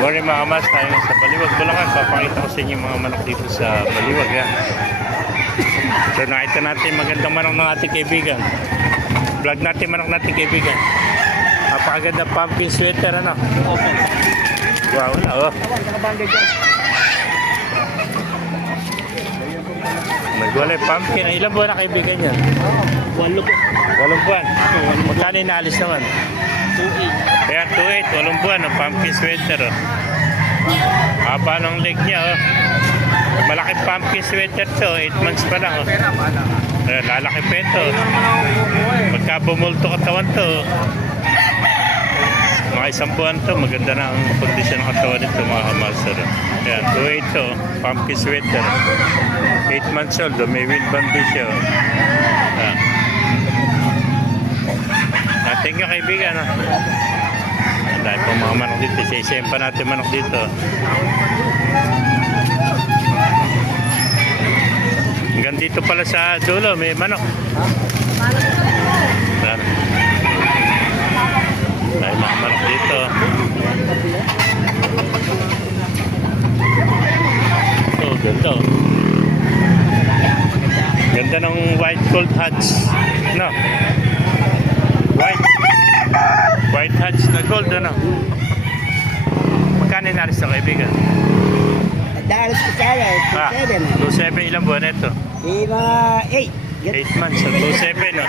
Morning mga kamas, tayo na sa Baliwag, Bulacan. Papakita ko sa inyo yung mga manok dito sa Baliwag. Yan. So nakita natin magandang manok ng ating kaibigan. Vlog natin manok natin kaibigan. Napakaganda pumpkin sweater, ano? Wow, wala oh. Nagwalay pumpkin. Ilang buwan na kaibigan yan? 8 po. 8 buwan. Magkano inaalis naman? 2.8. Kaya 2.8, 8 buwan ng pumpkin sweater. Oh. Haba ng leg niya. Oh. Malaking pumpkin sweater to. 8 months pa lang. Oh. Ayan, lalaki pa ito. Pagka bumulto katawan to. Mga 1 buwan to. Maganda na ang kondisyon ng katawan nito mga kamaster. Ayan, 2.8 to. Pumpkin sweater. 8 months old. May wind bandage siya. Oh. Ayan. Thank you kaibigan. No? Dahil po mga manok dito. Isa-isayin pa natin manok dito. Hanggang dito pala sa dulo. May manok. Dahil mga manok dito. Ito, ganda. Ganda ng white gold hats. No? White hats na gold, ano? Magkano inaris na kaibigan? Dahil sa kaya, 2.7. 2.7, ilang buwan ito? Mga 8. 8 months, so 2.7, no?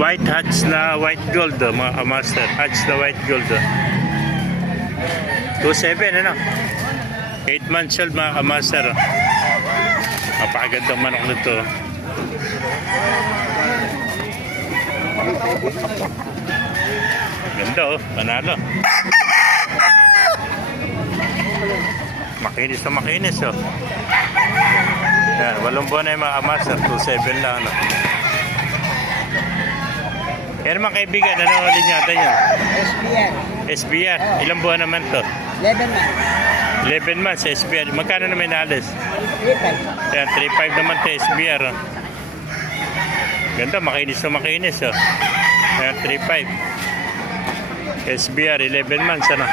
White hats na white gold, oh, mga kamaster. Hats na white gold, oh. 2.7, ano? 8 months old, mga kamaster, oh. Napakagandang manok nito. Ganda oh, panalo. Makinis na makinis oh. Yan, 8 buwan na yung mga kamaster, 2.7 lang ano. Yan naman kaibigan, ano ulit yata yun? SBR. SBR, ilang buwan naman to? 11 months. 11 months SBR, magkano naman inalis? 3.5. Yan, 3.5 naman to SBR oh. Ganda, makinis na makinis oh. Yan, 3.5 SBR, 11 months ano.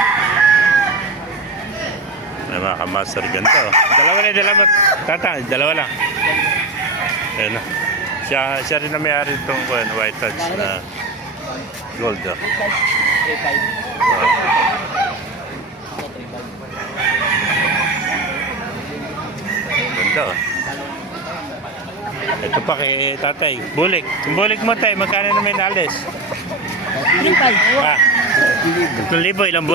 Ay, mga kamaster, ganda oh. Dalawa lang. Ayan oh. Siya rin na may-ari itong white touch na gold oh. 3.5. Ganda oh. Ito pa kay tatay. Bulik. Yung bulik mo tayo, magkano naman inalis? 3.5. Ah, 1,000, ilang buwan